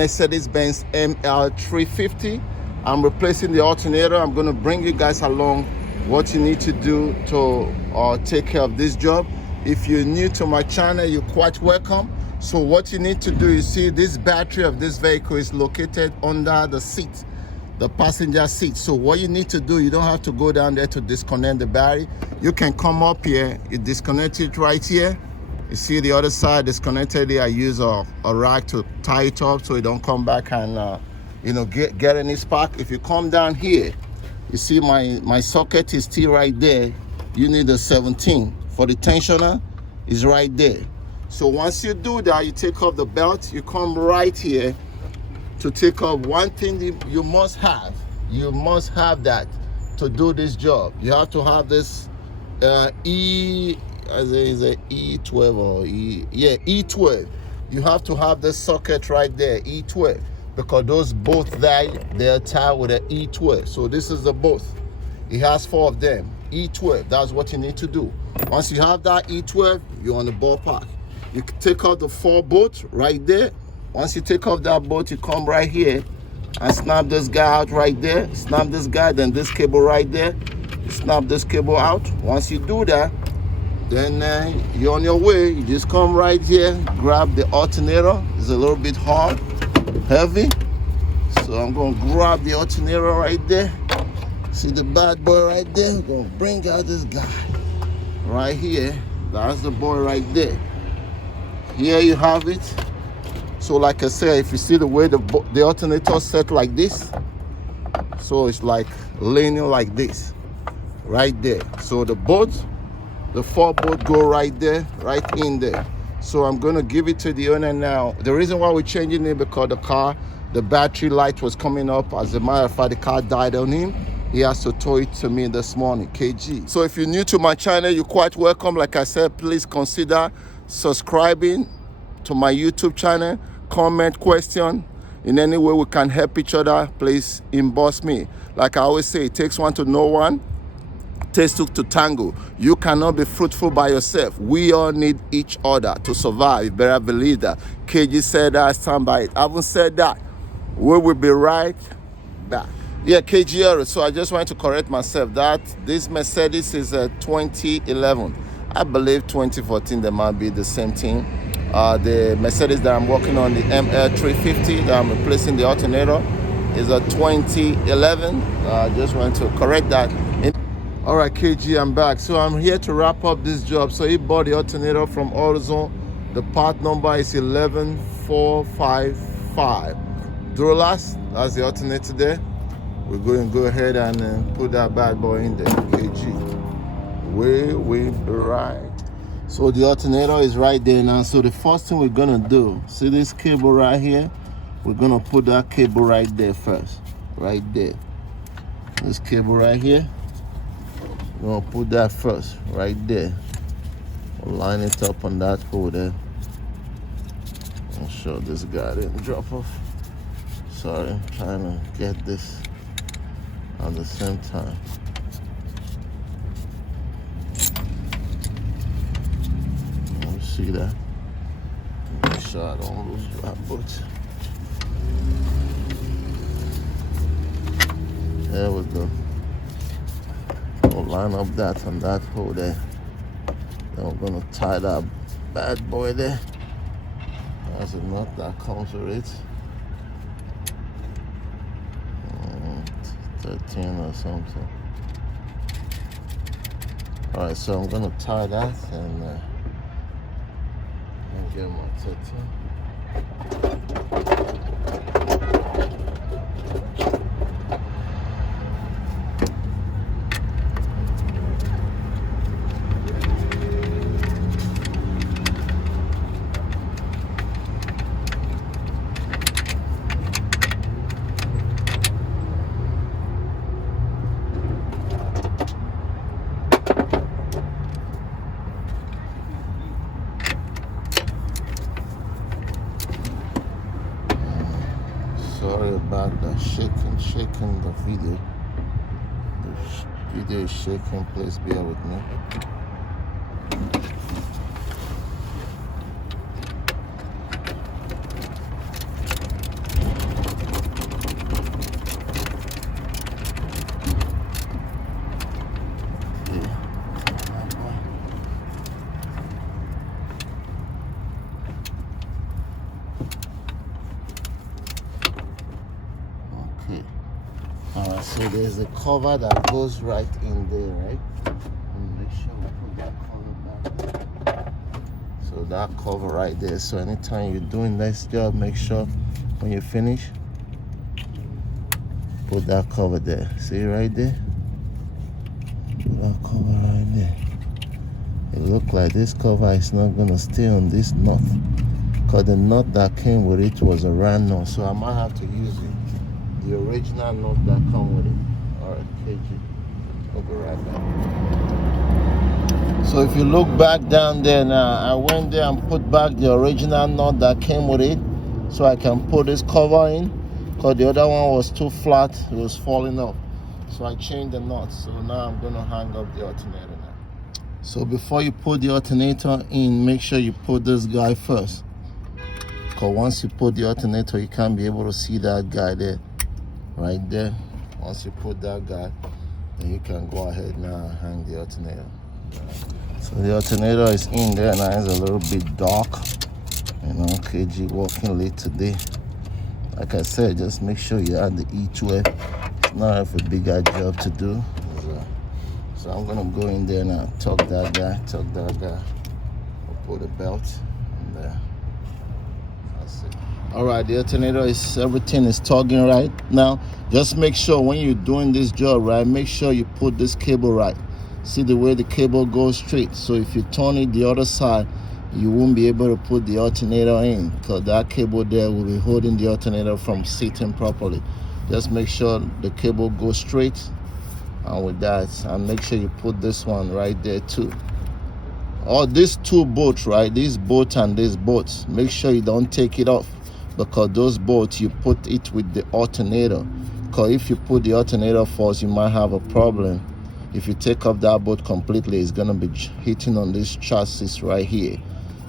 Mercedes-Benz ML350. I'm replacing the alternator. I'm going to bring you guys along what you need to do to take care of this job. If you're new to my channel, you're quite welcome. So what you need to do, you see this battery of this vehicle is located under the seat, the passenger seat. So what you need to do, you don't have to go down there to disconnect the battery. You can come up here, you disconnect it right here. You see the other side disconnected here. I use a rag to tie it up so it don't come back and get any spark. If you come down here, you see my socket is still right there. You need a 17 for the tensioner is right there. So once you do that, you take off the belt, you come right here to take off. One thing you must have that to do this job. You have to have this E12 or E12. You have to have this socket right there, E12, because those both they're tied with an E12. So this is the both. It has 4 of them. E12, that's what you need to do. Once you have that E12, you're on the ballpark. You can take off the 4 bolts right there. Once you take off that bolt, you come right here and snap this guy out right there. Snap this guy, then this cable right there. You snap this cable out. Once you do that, then you're on your way. You just come right here, grab the alternator. It's a little bit hard, heavy. So I'm gonna grab the alternator right there. See the bad boy right there? I'm gonna bring out this guy right here. That's the boy right there. Here you have it. So like I said, if you see the way the alternator set like this, so it's like linear like this, right there. So the bolts, the 4 bolts go right there, right in there. So I'm gonna give it to the owner now. The reason why we're changing it because the battery light was coming up. As a matter of fact, the car died on him. He has to tow it to me this morning, KG. So if you're new to my channel, you're quite welcome. Like I said, please consider subscribing to my YouTube channel. Comment, question, in any way we can help each other, please inbox me. Like I always say, it takes one to know one, takes two to tango. You cannot be fruitful by yourself. We all need each other to survive. You better believe that. KG said that, I stand by it. I haven't said that. We will be right back. Yeah, KG, so I just wanted to correct myself that this Mercedes is a 2011. I believe 2014 they might be the same thing. The Mercedes that I'm working on, the ML350 that I'm replacing the alternator, is a 2011. I just want to correct that. All right, KG, I'm back. So I'm here to wrap up this job. So he bought the alternator from AutoZone. The part number is 11455. Drolas, that's the alternator there. We're going to go ahead and put that bad boy in there, KG. We will be right. So the alternator is right there now. So the first thing we're gonna do, see this cable right here? We're gonna put that cable right there first, right there. This cable right here, we're gonna put that first, right there. We'll line it up on that hole there. I'll show this guy didn't drop off. Sorry, I'm trying to get this at the same time. See that? Make sure I don't lose that boot. There we go. We'll line up that on that hole there. Then we're gonna tie that bad boy there. There's a nut that comes with it. 13 or something. Alright, so I'm gonna tie that and get my 13. Sorry about the shaking the video. The video is shaking, please bear with me. Alright, so there's a cover that goes right in there, right? And make sure we put that cover back there. So that cover right there. So anytime you're doing this job, make sure when you finish, put that cover there. See right there? Put that cover right there. It looks like this cover is not gonna stay on this nut, because the nut that came with it was a round nut, so I might have to use the original nut that come with it. Alright, KG. We'll be right back. So if you look back down there now, I went there and put back the original nut that came with it, so I can put this cover in, because the other one was too flat, it was falling off. So I changed the nut. So now I'm gonna hang up the alternator now. So before you put the alternator in, make sure you put this guy first, because once you put the alternator, you can't be able to see that guy there, right there. Once you put that guy, then you can go ahead now and hang the alternator. So the alternator is in there now. It's a little bit dark, you know. KG working late today. Like I said, just make sure you add the E12. It's not a bigger job to do. So I'm gonna go in there now, tuck that guy, I'll put a belt in there. That's it. Alright, the alternator is, everything is tugging right now. Just make sure when you're doing this job, right, make sure you put this cable right. See the way the cable goes straight. So if you turn it the other side, you won't be able to put the alternator in, because that cable there will be holding the alternator from sitting properly. Just make sure the cable goes straight. And with that, and make sure you put this one right there too. Or these two bolts, right? This bolt and this bolt, make sure you don't take it off, because those bolts, you put it with the alternator. Because if you put the alternator first, you might have a problem. If you take off that bolt completely, it's gonna be hitting on this chassis right here.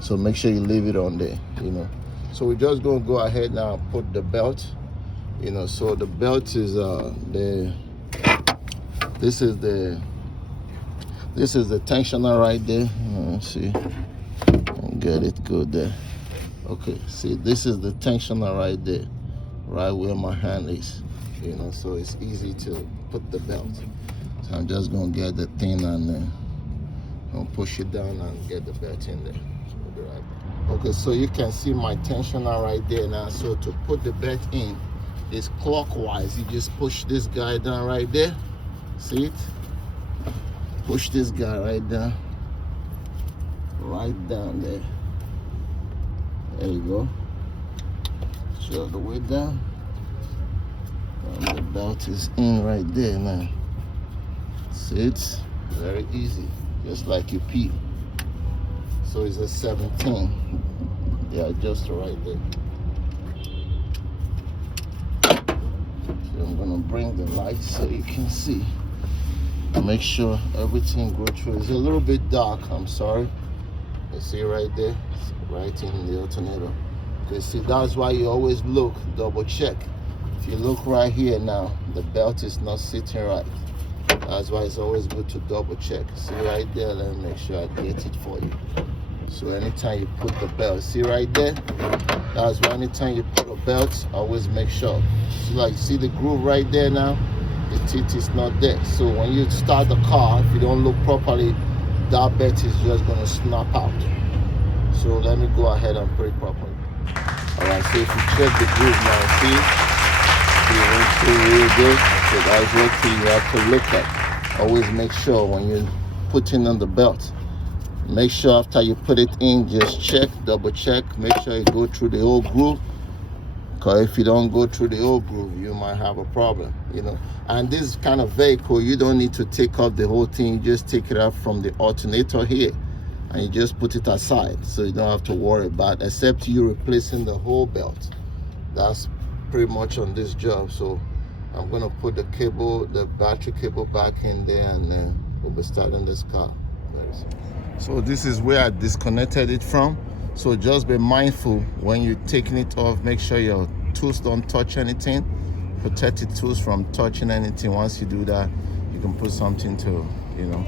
So make sure you leave it on there, you know. So we're just gonna go ahead now and put the belt, you know. So the belt is this is the tensioner right there. Let's see, get it good there. Okay, see, this is the tensioner right there, right where my hand is, you know. So it's easy to put the belt. So I'm just gonna get the thing and push it down and get the belt in there. So we'll be right back. Okay, so you can see my tensioner right there now. So to put the belt in is clockwise. You just push this guy down right there. See it? Push this guy right down. Right down there. There you go. Show the way down. And the belt is in right there now. See it? Very easy. Just like you pee. So it's a 17. Yeah, just right there. So I'm gonna bring the light so you can see. Make sure everything goes through. It's a little bit dark, I'm sorry. You see right there? It's right in the alternator. Okay, see, that's why you always look, double check. If you look right here now, the belt is not sitting right. That's why it's always good to double check. See right there? Let me make sure I get it for you. So anytime you put the belt, see right there? That's why anytime you put a belt, always make sure. So like, see the groove right there now? The teeth is not there. So when you start the car, if you don't look properly, that belt is just gonna snap out. So let me go ahead and put it properly. Alright, so if you check the groove now, see? It went through real good. So that's one thing you have to look at. Always make sure when you're putting on the belt, make sure after you put it in, just check, double check, make sure you go through the whole groove. Because if you don't go through the whole groove, you might have a problem, you know. And this kind of vehicle, you don't need to take off the whole thing. You just take it out from the alternator here and you just put it aside, so you don't have to worry about it, except you replacing the whole belt. That's pretty much on this job. So I'm gonna put the cable, the battery cable back in there, and then we'll be starting this car. So this is where I disconnected it from. So just be mindful when you're taking it off. Make sure your tools don't touch anything. Protect the tools from touching anything. Once you do that, you can put something to, you know,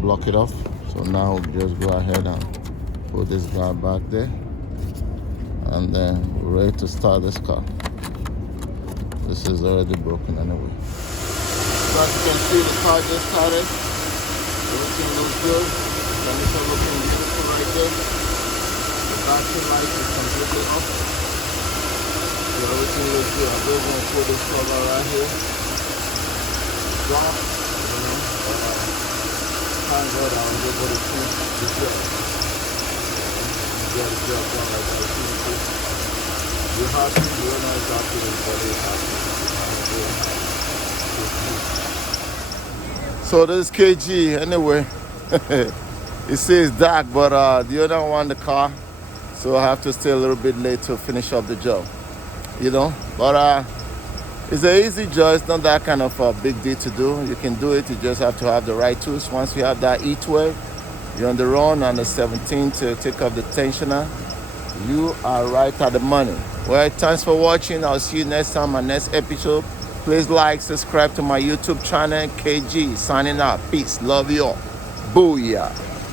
block it off. So now we'll just go ahead and put this guy back there, and then we're ready to start this car. This is already broken anyway. So as you can see, the car just started. Everything looks good. Alternator looking beautiful right there. The battery light is completely off. So everything looks good. I'm just going to pull this cover right here. Drop. Thank God I was able to finish the job. Get the job done like I finished it. You're happy, you don't know exactly everybody is happy. So this is KG anyway. It says dark, but the owner want the car, so I have to stay a little bit late to finish up the job. You know, but it's an easy job. It's not that kind of a big deal to do. You can do it. You just have to have the right tools. Once you have that E12, you're on the run on the 17 to take off the tensioner. You are right at the money. Well, thanks for watching. I'll see you next time, my next episode. Please like, subscribe to my YouTube channel, KG. Signing out. Peace. Love you all. Booyah.